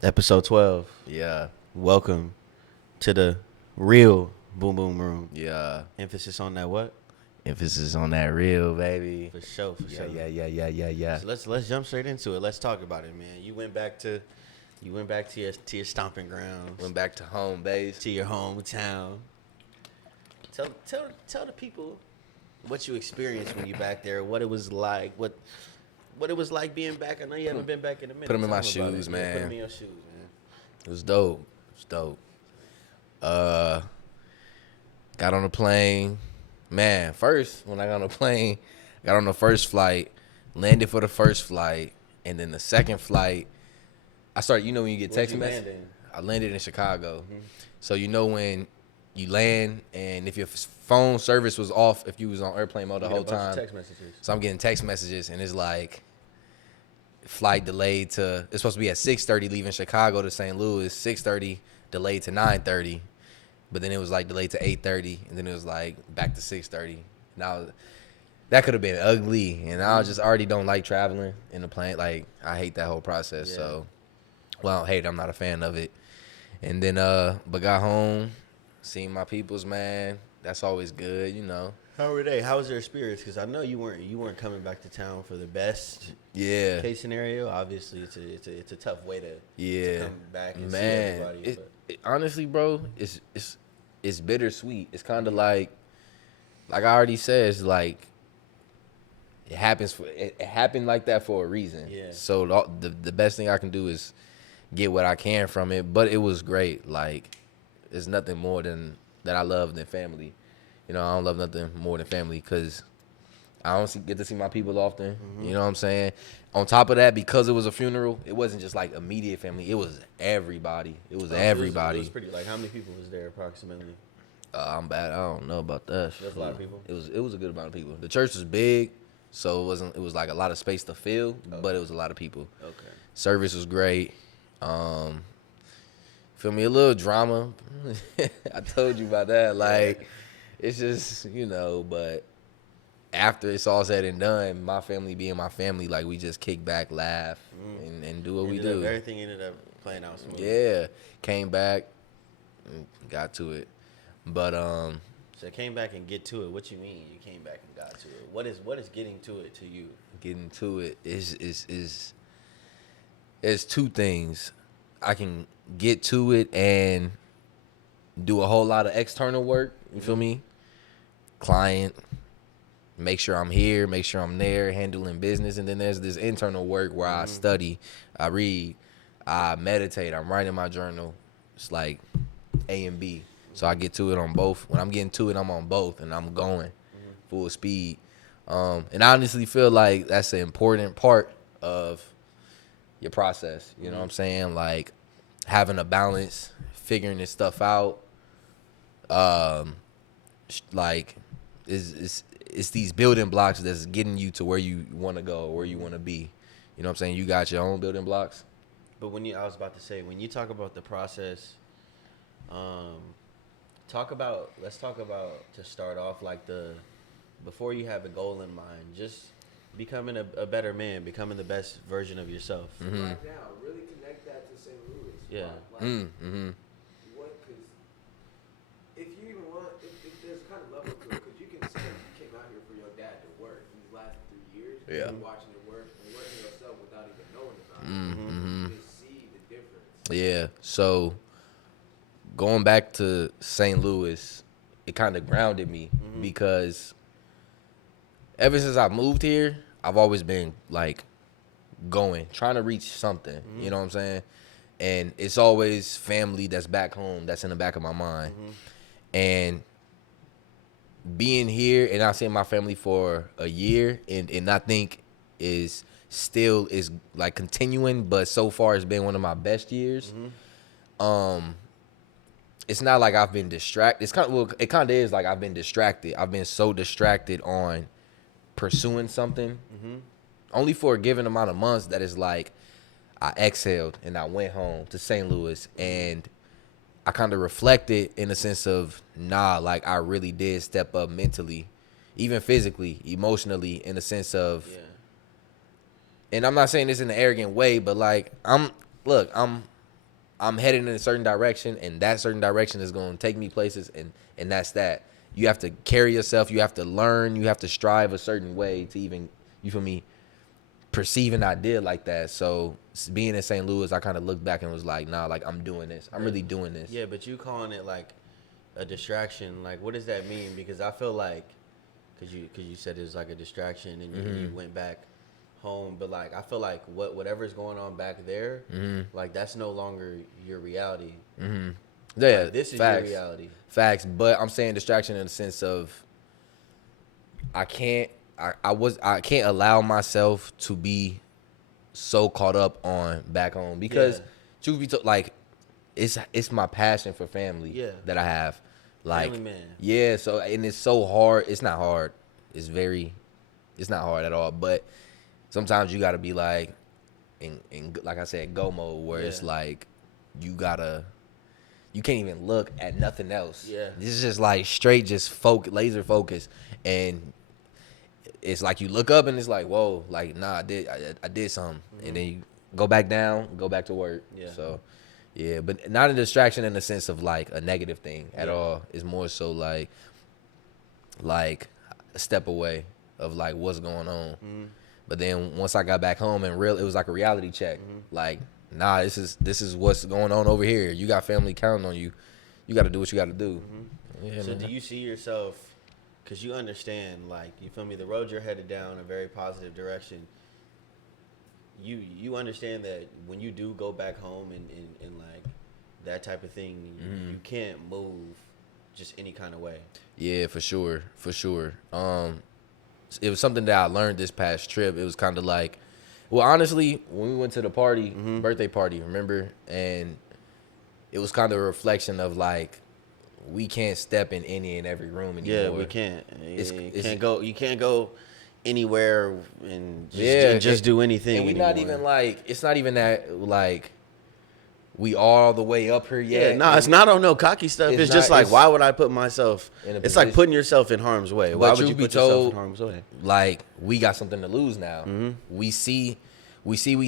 Episode 12. Yeah. Welcome to the real Boom Boom Room. Yeah. Emphasis on that what? Emphasis on that real, baby. For sure, for sure. Yeah. So let's jump straight into it. Let's talk about it, man. You went back to your stomping grounds. Went back to home base. To your hometown. Tell the people what you experienced when you back there, what it was like, what it was like being back. I know you haven't been back in a minute. Put them in my shoes, man. Yeah, put them in your shoes, man. It was dope. Got on the plane. Man, first, when I got on the plane, got on the first flight, landed for the first flight, and then the second flight, I started, when you get text messages? I landed in Chicago. Mm-hmm. So when you land, and if your phone service was off, if you was on airplane mode the whole time. Text messages. So I'm getting text messages, and it's like, flight delayed to, it's supposed to be at 6:30 leaving Chicago to St. Louis, 6:30 delayed to 9:30, but then it was like delayed to 8:30, and then it was like back to 6:30. Now that could have been ugly, and I just already don't like traveling in the plane. Like, I hate that whole process. Yeah. So, well, I don't hate it. I'm not a fan of it. And then, but got home, seen my peoples, man. That's always good, How were they? How was their experience? Because I know you weren't coming back to town for the best case scenario. Obviously, it's a tough way to come back and see everybody. Honestly, bro, it's bittersweet. It's kind of like I already said, it's like it happened like that for a reason. Yeah. So the best thing I can do is get what I can from it. But it was great. Like, it's nothing more than that I love than family. I don't love nothing more than family because I don't get to see my people often. Mm-hmm. You know what I'm saying? On top of that, because it was a funeral, it wasn't just like immediate family. It was everybody. It was everybody. It was pretty. Like, how many people was there approximately? I'm bad. I don't know about that. There's a lot of people. It was a good amount of people. The church was big, so it was like a lot of space to fill, but it was a lot of people. Okay. Service was great. Feel me? A little drama. I told you about that. Like, it's just, but after it's all said and done, my family being my family, like, we just kick back, laugh, and do what we do. Everything ended up playing out smooth. Yeah. Came back and got to it. But, So came back and get to it. What you mean you came back and got to it? What is getting to it to you? Getting to it is two things. I can get to it and do a whole lot of external work. You feel me? Client, make sure I'm here, make sure I'm there, handling business. And then there's this internal work where I study, I read, I meditate, I'm writing my journal. It's like A and B. So I get to it on both. When I'm getting to it, I'm on both, and I'm going full speed. And I honestly feel like that's an important part of your process. You know what I'm saying? Like, having a balance, figuring this stuff out. Like, it's these building blocks that's getting you to where you want to go, where you want to be. You know what I'm saying? You got your own building blocks. But I was about to say, when you talk about the process, let's talk about to start off, like, before you have a goal in mind, just becoming a better man, becoming the best version of yourself. Mm-hmm. Right now, really connect that to St. Louis. Yeah. Like, because if you even want, if there's kind of level to it, because you can say you came out here for your dad to work these last 3 years. Yeah. You're watching it work and working yourself without even knowing about it. Mm-hmm. You just see the difference. Yeah. So going back to St. Louis, it kind of grounded me because ever since I moved here, I've always been like trying to reach something. You know what I'm saying? And it's always family that's back home, that's in the back of my mind. And being here and not seeing my family for a year and I think is like continuing, but so far it's been one of my best years. it's not like I've been distracted. It kind of is like I've been distracted. I've been so distracted on pursuing something, only for a given amount of months that is like I exhaled and I went home to St. Louis and I kind of reflected in the sense of like I really did step up mentally, even physically, emotionally, in the sense of, and I'm not saying this in an arrogant way, but like I'm heading in a certain direction, and that certain direction is going to take me places, and that's that. You have to carry yourself. You have to learn. You have to strive a certain way to even, you feel me, perceive an idea like that. So being in St. Louis, I kind of looked back and was like, nah, like I'm doing this. I'm really doing this. Yeah, but you calling it like a distraction. Like, what does that mean? Because I feel like, because you said it was like a distraction, and you went back home, but like I feel like whatever's going on back there, like that's no longer your reality. Yeah, like, this is facts. your reality. Facts, but I'm saying distraction in the sense of I can't allow myself to be so caught up on back home, because truth be told, like it's my passion for family that I have. Like, family man. Yeah, so, and it's so hard. It's not hard. It's not hard at all, but sometimes you got to be like, in like I said, go mode, where it's like you can't even look at nothing else. Yeah, this is just like straight, just laser focus, and it's like you look up and it's like, whoa, like nah, I did something, and then you go back down, go back to work. Yeah. So yeah, but not a distraction in the sense of like a negative thing at all. It's more so like a step away of like what's going on. But then once I got back home and it was like a reality check. Like, nah, this is what's going on over here. You got family counting on you. You got to do what you got to do. Yeah, so man. do you see yourself, because you understand, like, you feel me, the road you're headed down, a very positive direction. You understand that when you do go back home and like that type of thing, you can't move just any kind of way. Yeah, for sure. It was something that I learned this past trip. It was kind of like, well, honestly, when we went to the party, birthday party, remember? And it was kind of a reflection of like, we can't step in any and every room anymore. Yeah, we can't. You can't go anywhere and just do anything. And we anymore. not even like, it's not even that like we all the way up here yet. Yeah, no, it's not on no cocky stuff. It's just like, why would I put myself? It's like putting yourself in harm's way. Why would you put yourself in harm's way? Like, we got something to lose now. We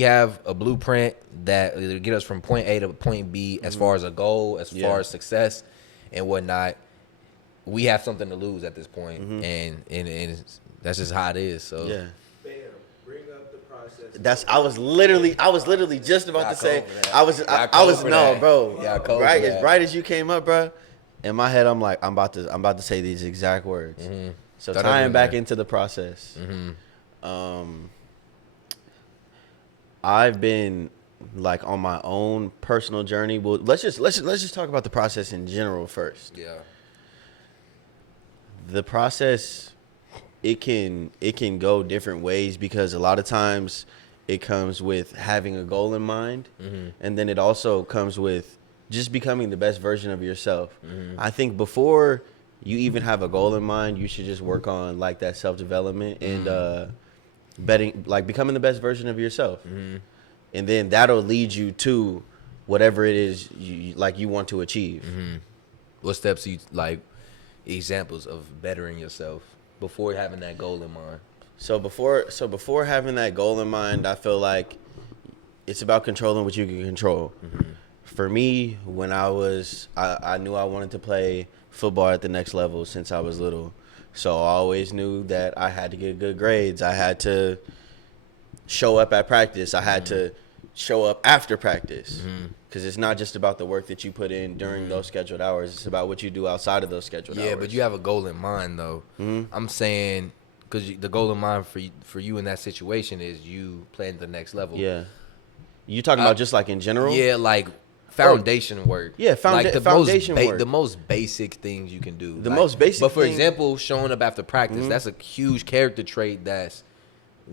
have a blueprint that will get us from point A to point B as far as a goal, as far as success and whatnot. We have something to lose at this point, and that's just how it is. So yeah. Bam. Bring up the process. I was literally just about to say. I was bro. Right, as bright as you came up, bro. In my head, I'm like, I'm about to say these exact words. So tying back into the process. I've been like on my own personal journey. Well, let's just talk about the process in general first. Yeah. The process, it can go different ways, because a lot of times it comes with having a goal in mind, and then it also comes with just becoming the best version of yourself. I think before you even have a goal in mind, you should just work on like that self-development and becoming the best version of yourself. And then that'll lead you to whatever it is you want to achieve. What steps examples of bettering yourself before having that goal in mind? So before having that goal in mind, I feel like it's about controlling what you can control. For me, when I knew I wanted to play football at the next level since I was little. So I always knew that I had to get good grades. I had to show up at practice. I had to show up after practice, because it's not just about the work that you put in during those scheduled hours. It's about what you do outside of those scheduled hours. Yeah, but you have a goal in mind, though. I'm saying, because the goal in mind for you in that situation is you playing the next level. Yeah. You talking about just like in general? Yeah, like foundation work. Yeah, foundation work. The most basic things you can do. The most basic. But for example, showing up after practice, that's a huge character trait that's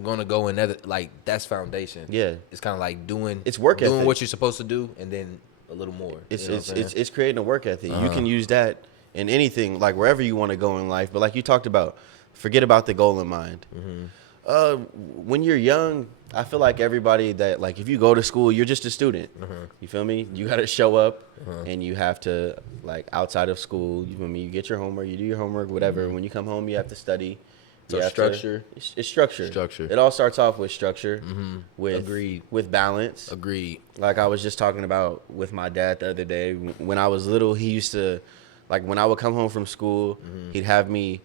gonna go in other, like, that's foundation. Yeah, it's kind of like doing work doing ethic. what you're supposed to do, and then a little more. It's You know what I'm saying? it's creating a work ethic. You can use that in anything, like wherever you want to go in life. But like you talked about, forget about the goal in mind. When you're young, I feel like everybody that, like, if you go to school, you're just a student. You feel me? You got to show up, and you have to, like, outside of school, you feel me? You get your homework, you do your homework, whatever. When you come home, you have to study. So You have structure. It's structure. Structure. It all starts off with structure, with Agreed. with balance. Agreed. Like I was just talking about with my dad the other day. When I was little, he used to, like, when I would come home from school, he'd have me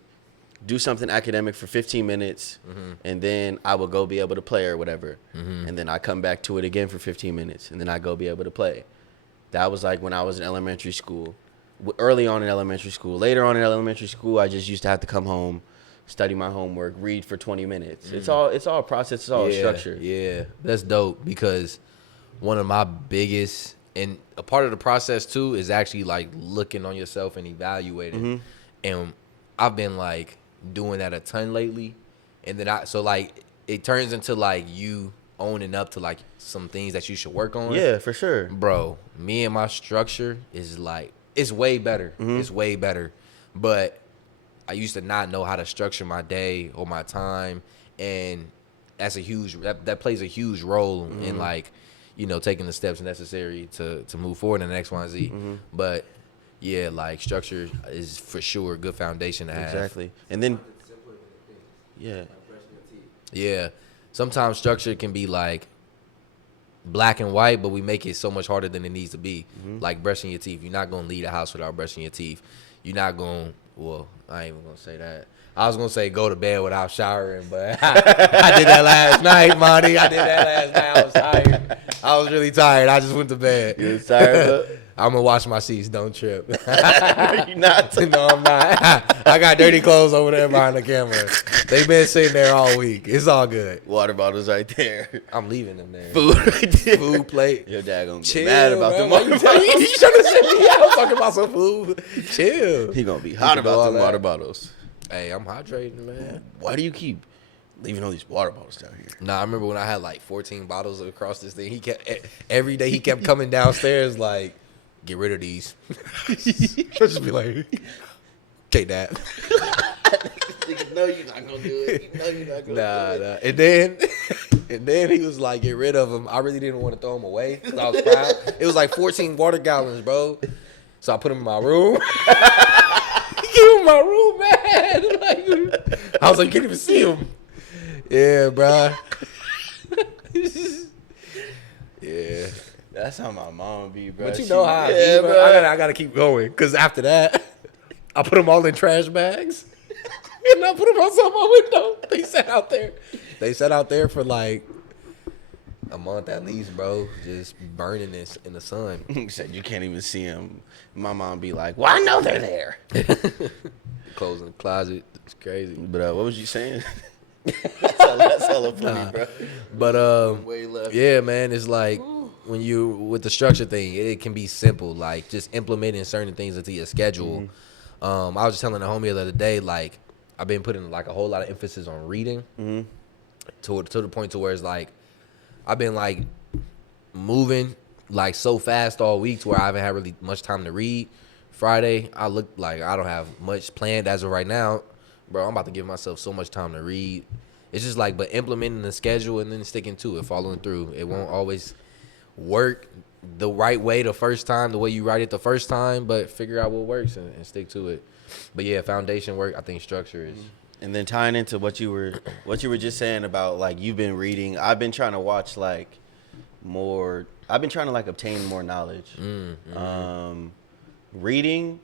do something academic for 15 minutes, and then I would go be able to play or whatever. And then I come back to it again for 15 minutes, and then I go be able to play. That was like when I was in elementary school. Early on in elementary school. Later on in elementary school, I just used to have to come home, study my homework, read for 20 minutes. It's all a process. It's all a structure. Yeah, that's dope, because one of my biggest, and a part of the process too, is actually like looking on yourself and evaluating. And I've been like doing that a ton lately. And then so like it turns into like you owning up to like some things that you should work on. Yeah, for sure. Bro, me and my structure is like, it's way better. It's way better. But I used to not know how to structure my day or my time, and that's a huge that plays a huge role in, like, you know, taking the steps necessary to move forward in the X, Y, and Z. But yeah, like, structure is for sure a good foundation to have. Exactly. And then, It's simpler than it thinks. yeah, Like brushing your teeth. Yeah, sometimes structure can be like black and white, but we make it so much harder than it needs to be. Like brushing your teeth. You're not gonna leave the house without brushing your teeth. You're not gonna. Well, I ain't even gonna say that. I was gonna say go to bed without showering, but I did that last night, Monty. I did that last night. I was tired. I was really tired. I just went to bed. you was tired, I'm gonna wash my sheets. Don't trip. but you're not. No, I'm not. I got dirty clothes over there behind the camera. They've been sitting there all week. It's all good. Water bottles right there. I'm leaving them there. Food right there. Food plate. Your dad gonna get Chill, mad about man. the Why you water trying bottles. to send me out talking about some food? Chill. He gonna be hot can do about all the that. water bottles. Hey, I'm hydrating, man. Why do you keep leaving all these water bottles down here? Nah, I remember when I had like 14 bottles across this thing. He kept every day he kept coming downstairs like, get rid of these. I just be like, okay, Dad. No, you're not gonna do it. No, you're not gonna Nah. And then he was like, get rid of them. I really didn't want to throw them away because I was proud. It was like 14 water gallons, bro. So I put them in my room. He in my room, man. Like, I was like, you can't even see him. Yeah, bro. Yeah. That's how my mom be, bro. But you know how I be, yeah, bro. I gotta keep going. Because after that, I put them all in trash bags. And I put them outside my window. They sat out there. They sat out there for like a month at least, bro. Just burning this in the sun. He said you can't even see them. My mom be like, well, I know they're there. Clothes in the closet. It's crazy. But what was you saying? that's hella funny, bro. But Way left. yeah, man, it's like when you with the structure thing, it can be simple, like just implementing certain things into your schedule. I was just telling a homie the other day, like I've been putting like a whole lot of emphasis on reading to the point to where it's like I've been like moving like so fast all week to where I haven't had really much time to read. Friday, I look like I don't have much planned as of right now. Bro, I'm about to give myself so much time to read. It's just like, but implementing the schedule and then sticking to it, following through. It won't always work the right way the first time, the way you write it the first time, but figure out what works and stick to it. But yeah, foundation work, I think structure is. And then tying into what you were just saying about like you've been reading, I've been trying to watch like more. I've been trying to like obtain more knowledge. Reading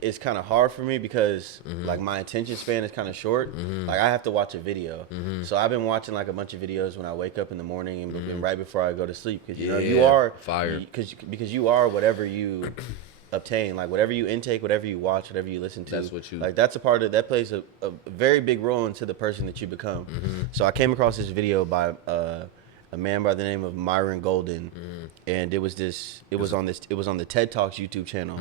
is kind of hard for me because like my attention span is kind of short. Like I have to watch a video, so I've been watching like a bunch of videos when I wake up in the morning and right before I go to sleep because you know you are fire because you are whatever you obtain, like whatever you intake, whatever you watch, whatever you listen to. That's what you like. That's a part of that plays a very big role into the person that you become. So I came across this video by a man by the name of Myron Golden, and it was on the TED Talks YouTube channel,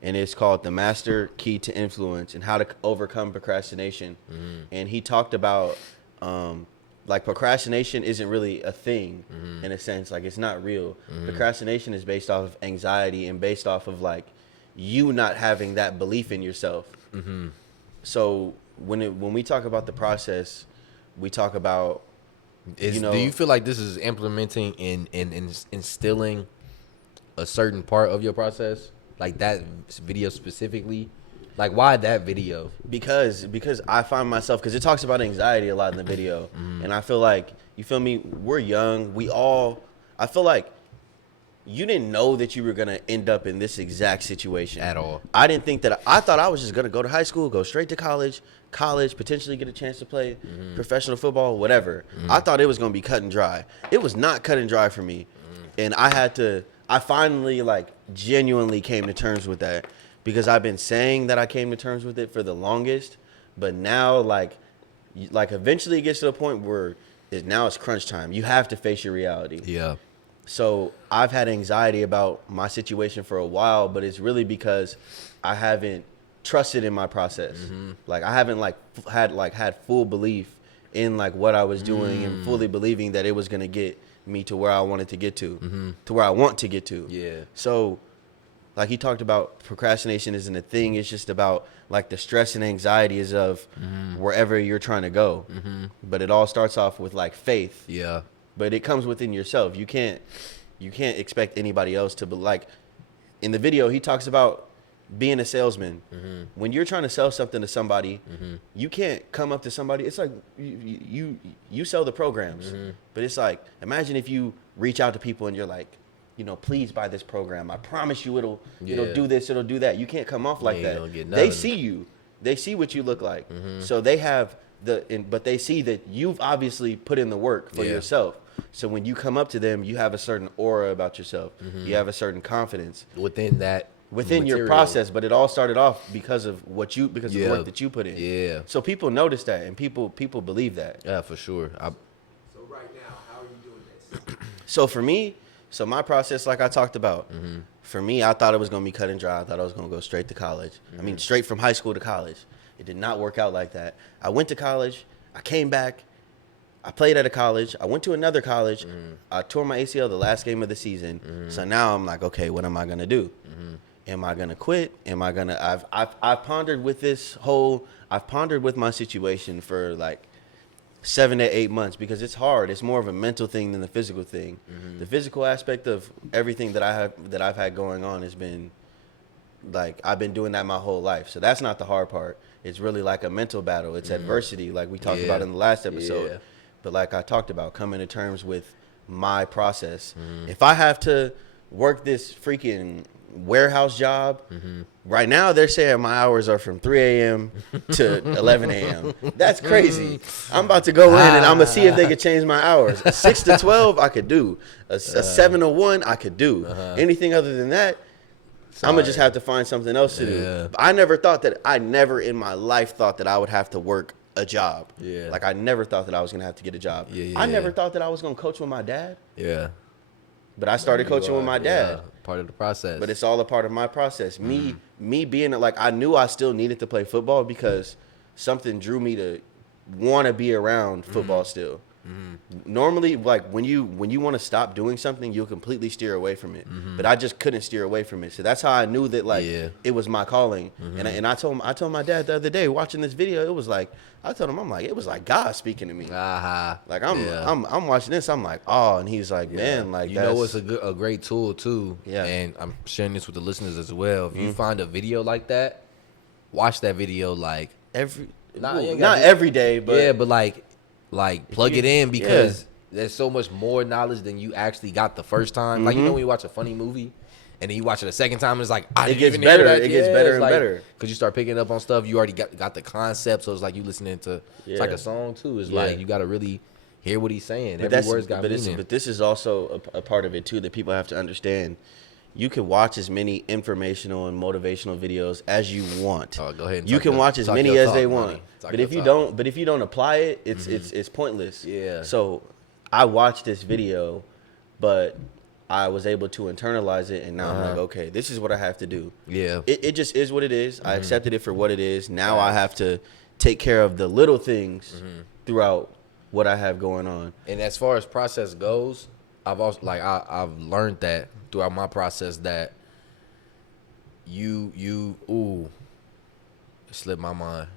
and it's called The Master Key to Influence and How to Overcome Procrastination. And he talked about like procrastination isn't really a thing in a sense. Like it's not real. Procrastination is based off of anxiety and based off of like you not having that belief in yourself. So when we talk about the process, we talk about Do you feel like this is implementing and instilling a certain part of your process, like that video specifically? Like, why that video? Because I find myself, because it talks about anxiety a lot in the video, and I feel like, you feel me, we're young, I feel like you didn't know that you were going to end up in this exact situation. At all. I didn't think that, I thought I was just going to go to high school, go straight to college, potentially get a chance to play professional football, whatever. I thought it was going to be cut and dry. It was not cut and dry for me. And I finally like genuinely came to terms with that. Because I've been saying that I came to terms with it for the longest, but now like eventually it gets to a point where now it's crunch time. You have to face your reality. Yeah. So I've had anxiety about my situation for a while, but it's really because I haven't trusted in my process. Like I haven't had full belief in like what I was doing and fully believing that it was gonna get me to where I wanted to get to where I want to get to. Yeah. So. Like he talked about, procrastination isn't a thing. It's just about like the stress and anxiety is of wherever you're trying to go. But it all starts off with like faith. Yeah. But it comes within yourself. You can't expect anybody else to be like. In the video, he talks about being a salesman. When you're trying to sell something to somebody, you can't come up to somebody. It's like you sell the programs, but it's like imagine if you reach out to people and you're like, you know, please buy this program. I promise you it'll do this, it'll do that. You can't come off like that. They see you. They see what you look like. So they have but they see that you've obviously put in the work for yourself. So when you come up to them, you have a certain aura about yourself. You have a certain confidence within your process, but it all started off because of the work that you put in. Yeah. So people notice that and people believe that. Yeah, for sure. So right now, how are you doing this? So for me, my process, like I talked about, for me, I thought it was going to be cut and dry. I thought I was going to go straight to college. I mean, straight from high school to college. It did not work out like that. I went to college. I came back. I played at a college. I went to another college. I tore my ACL the last game of the season. So now I'm like, okay, what am I going to do? Am I going to quit? Am I going to, I've pondered with my situation for like 7 to 8 months because it's hard. It's more of a mental thing than the physical thing. The physical aspect of everything that I've had going on has been like I've been doing that my whole life. So that's not the hard part. It's really like a mental battle. It's adversity, like we talked about in the last episode. Yeah. But like I talked about, coming to terms with my process. If I have to work this freaking warehouse job, right now they're saying my hours are from 3 a.m. to 11 a.m. That's crazy. I'm about to go in and I'm going to see if they could change my hours. A 6 to 12, I could do. A 7 to 1, I could do. Anything other than that, I'm going to just have to find something else to do. I never in my life thought that I would have to work a job. Yeah. Like I never thought that I was going to have to get a job. I never thought that I was going to coach with my dad. Yeah. But I started coaching with my dad. Yeah, part of the process. But it's all a part of my process. Me being like, I knew I still needed to play football because something drew me to want to be around football still. Normally, like when you want to stop doing something, you'll completely steer away from it. But I just couldn't steer away from it. So that's how I knew that like it was my calling. And I told my dad the other day watching this video, it was like I told him it was like God speaking to me. Like I'm watching this, I'm like, oh, and he's like, man, like it's a great tool too. Yeah. And I'm sharing this with the listeners as well. If you find a video like that, watch that video like not every day, but but like plug it in because there's so much more knowledge than you actually got the first time. Like, you know, when you watch a funny movie and then you watch it a second time, it's like, it gets better. It gets better and better. Because you start picking up on stuff. You already got the concept. So it's like you listening to, it's like a song too. It's like you got to really hear what he's saying. Every word's got meaning. But this is also a part of it too that people have to understand. You can watch as many informational and motivational videos as you want. Oh, go ahead. And you can watch as many as they want. But if you don't apply it, it's pointless. Yeah. So I watched this video, but I was able to internalize it, and now I'm like, okay, this is what I have to do. Yeah. It just is what it is. I accepted it for what it is. Now I have to take care of the little things throughout what I have going on. And as far as process goes, I've also I've learned that throughout my process that it slipped my mind.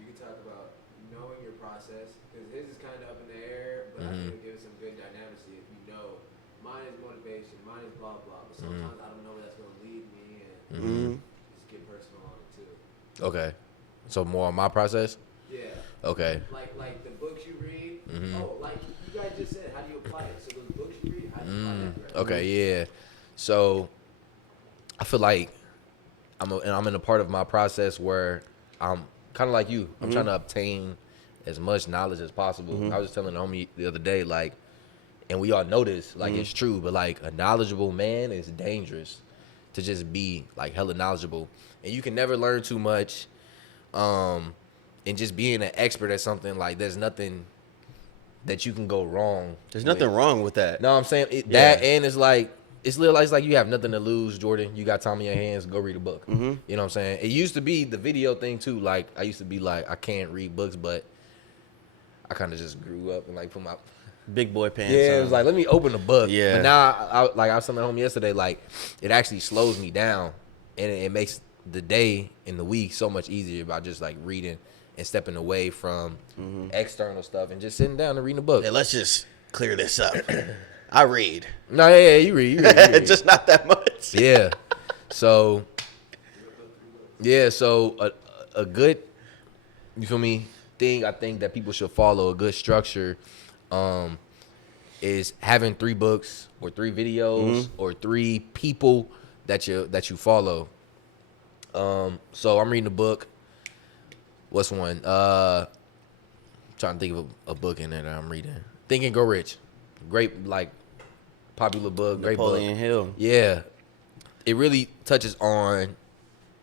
You can talk about knowing your process, because his is kind of up in the air, but I think it'll give it some good dynamics if you know mine is motivation, mine is blah blah, but sometimes I don't know where that's going to lead me, and just get personal on it too. Okay, so more on my process. Yeah. Okay. Like the books you read. Oh, like you guys just said, how do you apply it? So those books you read, how do you apply that? Right? Okay, yeah. So I feel like I'm in a part of my process where I'm kind of like you. I'm trying to obtain as much knowledge as possible. I was just telling the homie the other day, like, and we all know this, like it's true, but like a knowledgeable man is dangerous to just be like hella knowledgeable, and you can never learn too much. And just being an expert at something, like there's nothing that you can go wrong. There's nothing wrong with that. No, I'm saying that, and it's like it's like you have nothing to lose, Jordan. You got time in your hands, go read a book. You know what I'm saying? It used to be the video thing too. Like I used to be like, I can't read books, but I kind of just grew up and like put my Big boy pants. it was like, let me open the book. Yeah. But now, I was telling home yesterday, like it actually slows me down, and it makes the day and the week so much easier by just like reading and stepping away from external stuff and just sitting down and reading a book. Hey, let's just clear this up. I read. No, yeah, you read. You read. Just not that much. Yeah. So a good, you feel me, thing I think that people should follow, a good structure, is having 3 books or 3 videos or 3 people that you follow. So I'm reading a book. What's one? Trying to think of a book in there that I'm reading. Think and Grow Rich. Great, like, popular book. Great Napoleon book. Hill. Yeah. It really touches on,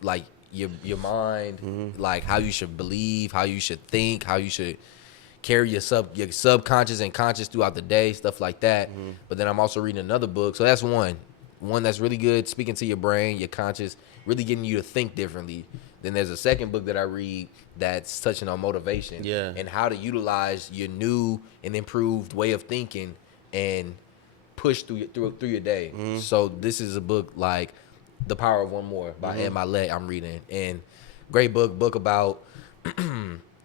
like, your mind, like, how you should believe, how you should think, how you should carry your subconscious and conscious throughout the day, stuff like that. But then I'm also reading another book. So that's one that's really good, speaking to your brain, your conscious, really getting you to think differently. Then there's a second book that I read that's touching on motivation and how to utilize your new and improved way of thinking and push through your day. So this is a book like The Power of One More by Ed Milet I'm reading. And great book about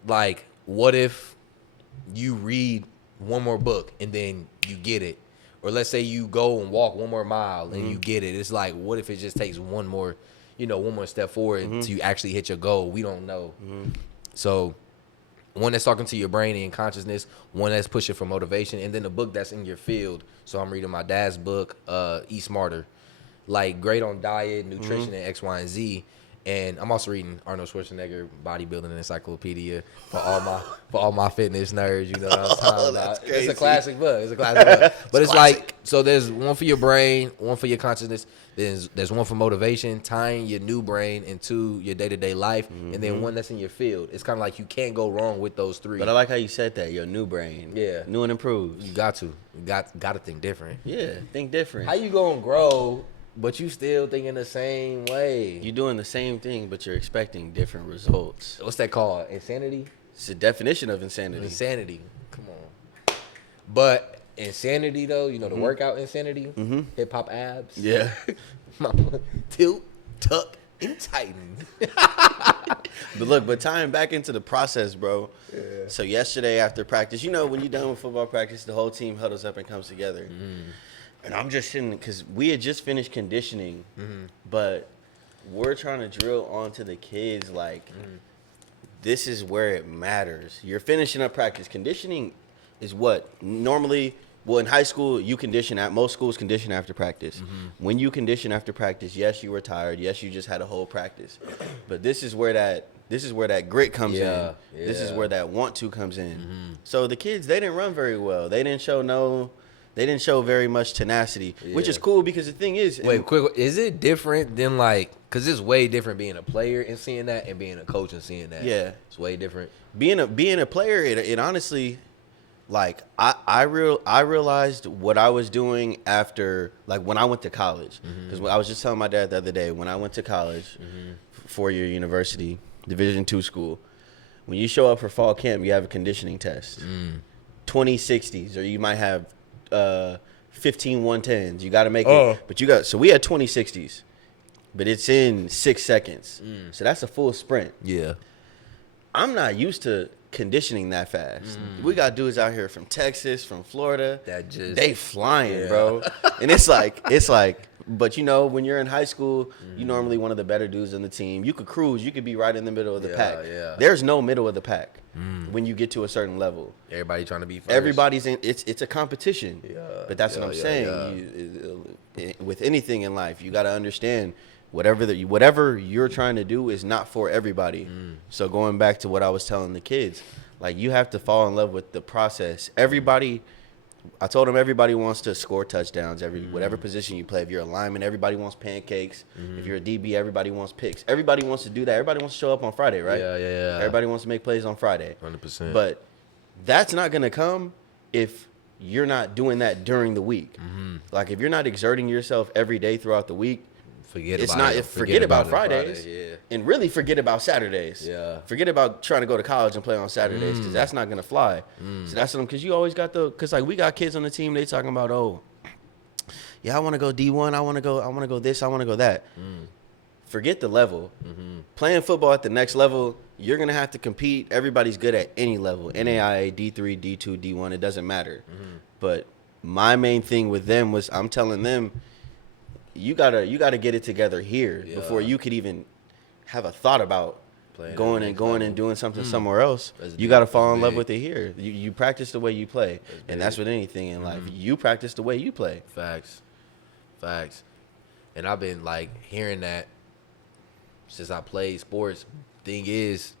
like, what if you read one more book and then you get it? Or let's say you go and walk one more mile and you get it. It's like, what if it just takes one more step forward until you actually hit your goal? We don't know. So one that's talking to your brain and consciousness, one that's pushing for motivation, and then a book that's in your field. So I'm reading my dad's book, Eat Smarter, like great on diet, nutrition, and X, Y, and Z. And I'm also reading Arnold Schwarzenegger Bodybuilding Encyclopedia for all my fitness nerds. You know what I'm talking about? Crazy. It's a classic book. But it's like, so there's one for your brain, one for your consciousness. There's one for motivation, tying your new brain into your day-to-day life, and then one that's in your field. It's kind of like you can't go wrong with those 3. But I like how you said that. Your new brain. Yeah. New and improved. You got to think different. Yeah. Think different. How you gonna grow, but you still thinking the same way? You're doing the same thing, but you're expecting different results. What's that called? Insanity? It's the definition of insanity. Insanity. Come on. But insanity, though, you know, the workout insanity, hip hop abs. Yeah. Tilt, tuck, and tighten. But tying back into the process, bro. Yeah. So yesterday after practice, you know, when you're done with football practice, the whole team huddles up and comes together. And I'm just sitting, because we had just finished conditioning, but we're trying to drill onto the kids, like, this is where it matters. You're finishing up practice. Conditioning is what? Normally, well, in high school, you condition at most schools condition after practice. When you condition after practice, yes, you were tired. Yes, you just had a whole practice. But this is where that grit comes in. This is where that want to comes in. So the kids, they didn't run very well. They didn't show very much tenacity, which is cool, because the thing is, wait, quick, is it different than, like, because it's way different being a player and seeing that and being a coach and seeing that. Yeah, it's way different. Being a player, it honestly, like, I realized what I was doing after, like, when I went to college. Because I was just telling my dad the other day, when I went to college, 4-year university, Division II school, when you show up for fall camp, you have a conditioning test. 2060s, or you might have 15 110s. You got to make it. But so we had 2060s, but it's in 6 seconds. So that's a full sprint. Yeah. I'm not used to conditioning that fast. We got dudes out here from Texas, from Florida. They flying, bro. And it's like, but you know, when you're in high school, you normally one of the better dudes on the team. You could cruise. You could be right in the middle of the pack. Yeah. There's no middle of the pack when you get to a certain level. Everybody trying to be first. Everybody's in. It's a competition. Yeah. But that's what I'm saying. With anything in life, you got to understand whatever you're trying to do is not for everybody. So going back to what I was telling the kids, like you have to fall in love with the process. I told them everybody wants to score touchdowns. Whatever position you play. If you're a lineman, everybody wants pancakes. If you're a DB, everybody wants picks. Everybody wants to do that. Everybody wants to show up on Friday, right? Yeah. Everybody wants to make plays on Friday. 100%. But that's not going to come if you're not doing that during the week. Like if you're not exerting yourself every day throughout the week, forget about Fridays. And really forget about Saturdays. Yeah. Forget about trying to go to college and play on Saturdays because that's not gonna fly. So that's what because you always got because like we got kids on the team, they talking about, oh, yeah, I want to go D1, I want to go this, I want to go that. Forget the level. Playing football at the next level, you're gonna have to compete. Everybody's good at any level. NAIA, D3, D2, D1, it doesn't matter. But my main thing with them was I'm telling them, you gotta get it together here before you could even have a thought about going and doing something somewhere else. You gotta fall in love with it here. You practice the way you play, that's with anything in life. You practice the way you play. Facts. And I've been like hearing that since I played sports. Thing is,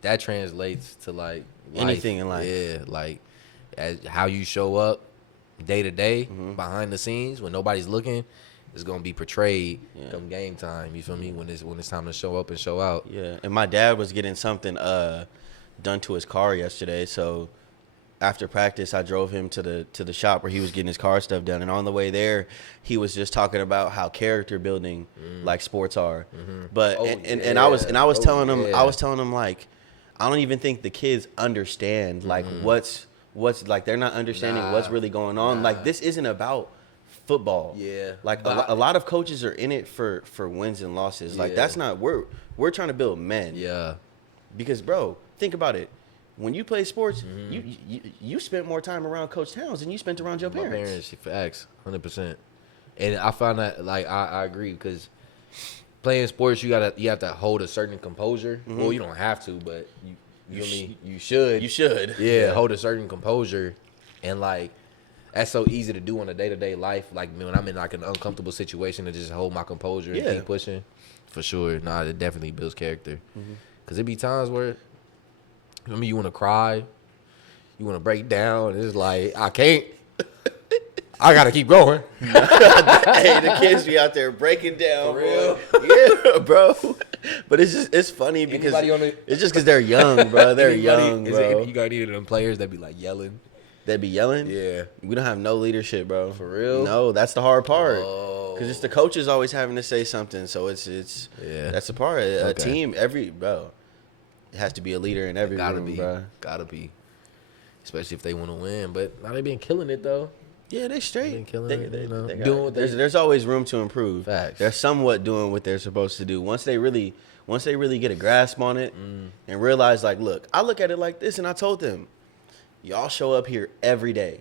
that translates to like anything in life. Yeah, like as how you show up day to day behind the scenes when nobody's looking. Is gonna be portrayed come game time. You feel me? When it's time to show up and show out. Yeah. And my dad was getting something done to his car yesterday. So after practice, I drove him to the shop where he was getting his car stuff done. And on the way there, he was just talking about how character building like sports are. But I was telling him like I don't even think the kids understand like what's like they're not understanding what's really going on. Like this isn't about football. Like a lot of coaches are in it for wins and losses. Like that's not we're trying to build men. Because bro, think about it. When you play sports, you spent more time around Coach Towns than you spent around your parents. My parents, facts, 100%. And I found that like I agree because playing sports you have to hold a certain composure. Well, you don't have to, but you should. You should. Yeah, hold a certain composure, and like. That's so easy to do in a day-to-day life. Like when I'm in like an uncomfortable situation to just hold my composure and keep pushing. For sure. Nah, it definitely builds character. Because it be times where, you want to cry. You want to break down. It's like, I can't. I got to keep going. Hey, the kids be out there breaking down. For real? Yeah, bro. But it's funny because it's just because they're young, bro. They're young, bro. You got any of them players that be like yelling? They be yelling? Yeah. We don't have no leadership, bro. For real? No, that's the hard part. Because it's the coaches always having to say something. So it's that's the part. A team, bro, it has to be a leader in every room, bro. Gotta be. Especially if they want to win. But now they been killing it, though. Yeah, they straight. Been killing it, doing what there's always room to improve. Facts. They're somewhat doing what they're supposed to do. Once they really get a grasp on it and realize, like, look, I look at it like this, and I told them, y'all show up here every day.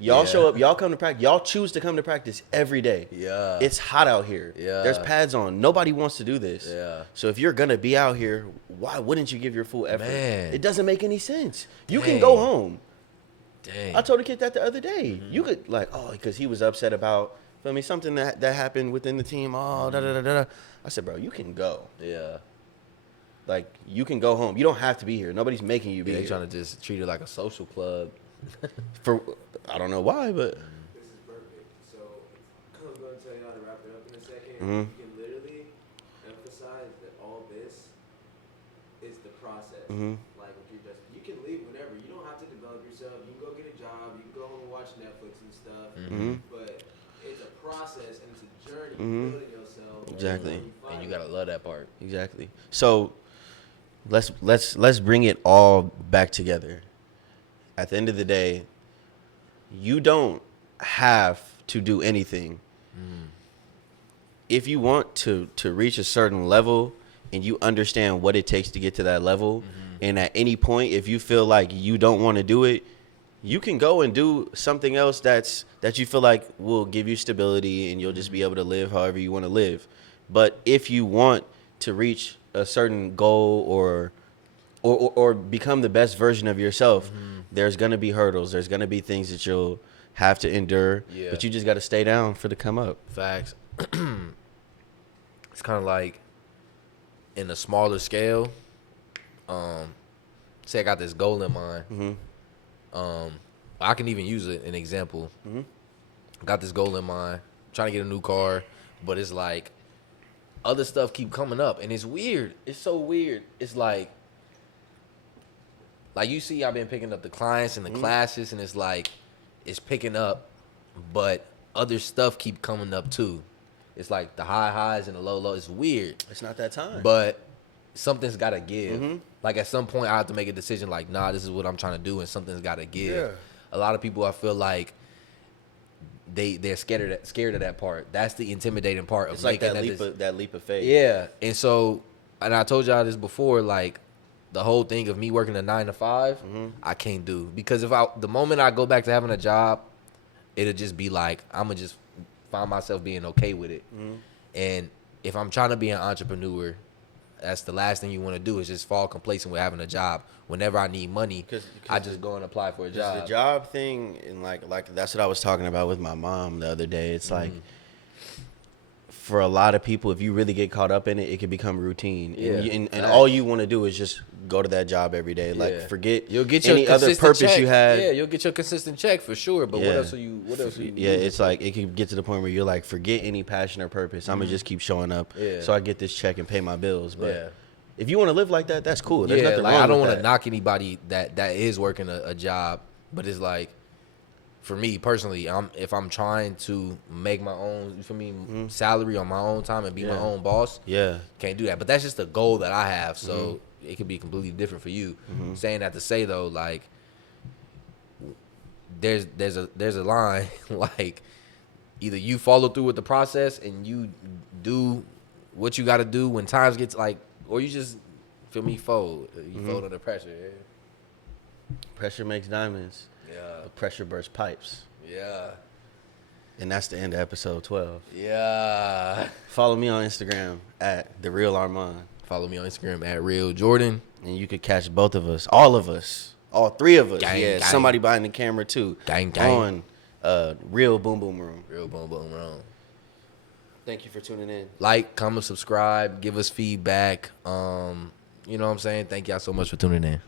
Y'all show up. Y'all come to practice. Y'all choose to come to practice every day. Yeah. It's hot out here. Yeah. There's pads on. Nobody wants to do this. Yeah. So if you're going to be out here, why wouldn't you give your full effort? Man. It doesn't make any sense. You can go home. Dang. I told a kid that the other day. You could, like, because he was upset about, something that happened within the team. Oh, da-da-da-da. I said, bro, you can go. Yeah. Like, you can go home. You don't have to be here. Nobody's making you be here. They trying to just treat it like a social club. I don't know why, but. This is perfect. So I'm going to tell you how to wrap it up in a second. Mm-hmm. You can literally emphasize that all this is the process. Mm-hmm. Like if you can leave whenever. You don't have to develop yourself. You can go get a job. You can go home and watch Netflix and stuff. But it's a process and it's a journey building yourself. Exactly. And you gotta love that part. Exactly. So let's bring it all back together. At the end of the day, you don't have to do anything. If you want to reach a certain level and you understand what it takes to get to that level, and at any point if you feel like you don't want to do it, you can go and do something else that you feel like will give you stability and you'll just be able to live however you want to live. But if you want to reach a certain goal or become the best version of yourself, there's going to be hurdles. There's going to be things that you'll have to endure, Yeah. but you just got to stay down for the come up. Facts. It's kind of like in a smaller scale. Say I got this goal in mind. I can even use an example. Got this goal in mind, trying to get a new car, but it's like other stuff keep coming up, and it's weird. It's so weird. It's like you see, I've been picking up the clients and the classes, and it's like it's picking up, but other stuff keep coming up too. It's like the high highs and the low lows. It's weird. It's not that time. But something's got to give. Like at some point, I have to make a decision. Like, nah, this is what I'm trying to do, and something's got to give. Yeah. A lot of people, I feel like they're scared of that part. That's the intimidating part. It's of like making that leap of faith. Yeah, and so, and I told y'all this before. Like the whole thing of me working a 9 to 5, I can't do, because the moment I go back to having a job, it'll just be like I'm gonna just find myself being okay with it. And if I'm trying to be an entrepreneur, that's the last thing you want to do, is just fall complacent with having a job. Whenever I need money, I just go and apply for a job. The job thing, and like that's what I was talking about with my mom the other day. It's like, for a lot of people, if you really get caught up in it, it can become routine. And all you want to do is just go to that job every day. Like, forget you'll get your any other purpose check. you had. Yeah, you'll get your consistent check for sure. But what else are you? Yeah, it's like it can get to the point where you're like, forget any passion or purpose. I'm gonna just keep showing up so I get this check and pay my bills. But if you want to live like that, that's cool. There's nothing wrong I don't want to knock anybody that is working a job, but it's like, for me personally, if I'm trying to make my own, salary on my own time and be my own boss, can't do that. But that's just a goal that I have, so it could be completely different for you. Saying that to say though, like, there's a line, like, either you follow through with the process and you do what you got to do when times gets like, or you just fold. You fold under pressure. Yeah. Pressure makes diamonds. Yeah. But pressure bursts pipes. Yeah. And that's the end of episode 12. Yeah. Follow me on Instagram at The Real Armand. Follow me on Instagram at Real Jorden. And you could catch both of us, all of us, all three of us. Gang. Somebody behind the camera too. Gang. On Real Boom Boom Room. Real Boom Boom Room. Thank you for tuning in. Like, comment, subscribe, give us feedback. You know what I'm saying? Thank y'all so much for tuning in.